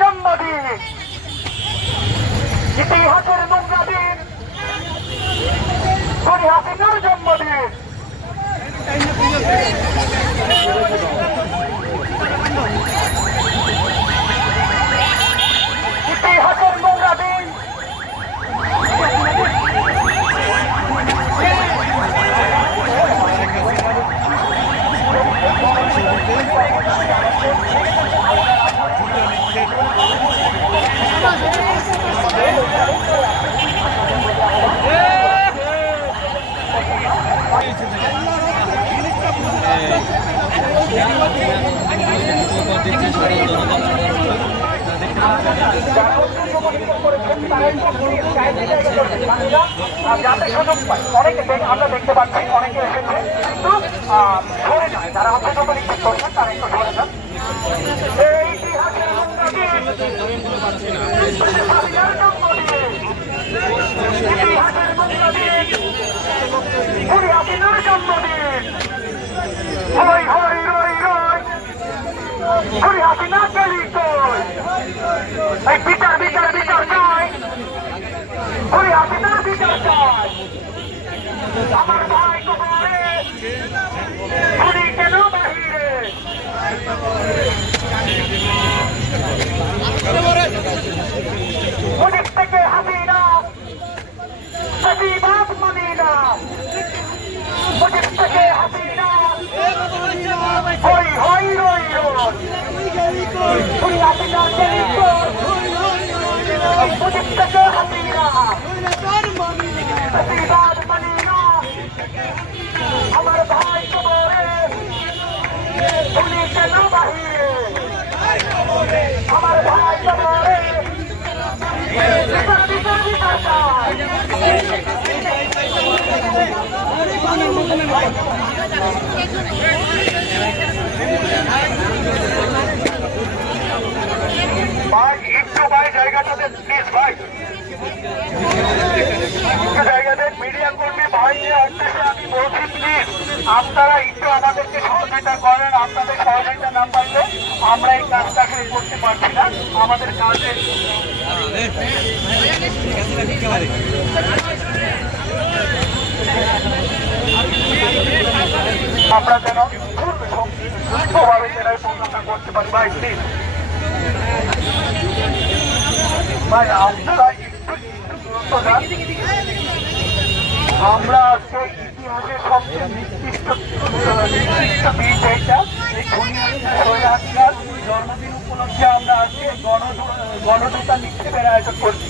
জন্মদিন ইতিহাসের নোংরা দিন হাসিনার জন্মদিন ইতিহাসের নোংরা দিন যাতে সুযোগ আমরা দেখতে পাচ্ছি অনেকে এসেছে কিন্তু সরে যায় যারা হচ্ছে করছেন তারা একটু সরে যান এই ইতিহাসের জন্মদিন হাসিনার জন্মদিন ইতিহাসের জন্মদিন খুনি হাসিনার জন্মদিন হই হই রই রই খুনি হাসিনা গেলি কই এই বিচার বিচার বিচার চাই খুনি হাসিনার বিচার চাই আমার ভাই কবরে খুনি কেন বাহিরে আমার ভাই কবরে খুনি কেন বাহিরে আমার ভাই কবরে বিচার বিচার বিচার চাই ভাই। একটু ভাই জায়গাটা প্লিজ ভাই একটু জায়গা দেন মিডিয়া কর্মী ভাই যে আসতেছে আমি বলছি প্লিজ আপনারা একটু আমাদেরকে সহযোগিতা করেন, আপনাদের সহযোগিতা না পারলে আমরা এই কাজটাকে করতে পারছি না। আমাদের কাজে আমরা যেন সুস্থভাবে যেন পূর্ণতা করতে পারি। ভাই প্লিজ ভাই, আপনারা একটু গুরুত্ব দেন আমরা আজকে ইতিহাসের সবচেয়ে নির্দিষ্ট নির্দিষ্ট দিন এইটা। এই শহীদ জন্মদিন উপলক্ষে আমরা আজকে গণ গণদূতা নিক্ষেপের আয়োজন করছি।